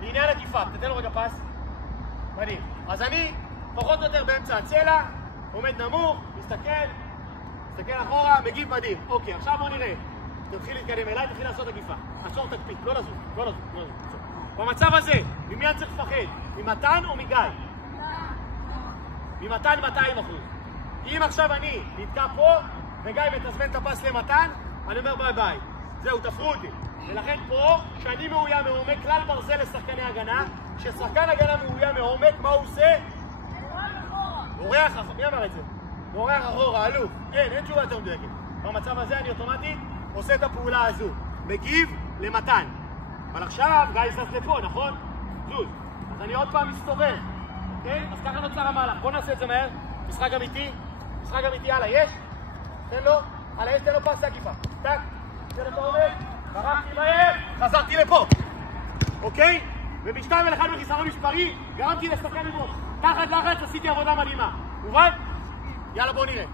לעניין עקיפה, תתן לו רגע פס. מדהים. אז אני פחות או יותר באמצע הצלע, עומד נמוך, מסתכל אחורה, מגיב מדהים. אוקיי, עכשיו בוא נראה. תתחיל להתקדם אליי, תתחיל לעשות עקיפה. עצור, תקפיד, לא לזוז. במצב הזה, ממי אני צריך לפחד? ממתן או מגיא? ממתן 200%. כי אם עכשיו אני נתקע פה, וגיא מתזמן את הפס למתן, אני אומר ביי ביי. זהו, תפרו אותי. ולכן פה, שאני מאוים מעומק, כלל ברזל לשחקני הגנה, כששחקן הגנה מאוים מעומק, מה הוא עושה? בורח אחורה. מי אמר את זה? בורח אחורה, אלוף. אין תשובה יותר מדויקת. במצב הזה אני אוטומטית עושה את הפעולה הזו. מגיב למתן. אבל עכשיו גיא זז לפה, נכון? זוז. אז אני עוד פעם מסתובב. אוקיי? אז ככה נוצר המהלך. בוא נעשה את זה מהר. משחק אמיתי, יאללה, יש? תן לו, יש, תן לו פס עקיפה. טק, תן לו עומד, ברחתי מהר, חזרתי לפה. אוקיי? ומשתיים אל אחד בחיסרון מספרי, גרמתי לשחקן לבוש. תחת לחץ עשיתי עבודה מדהימה. מובן? יאללה, בוא נראה.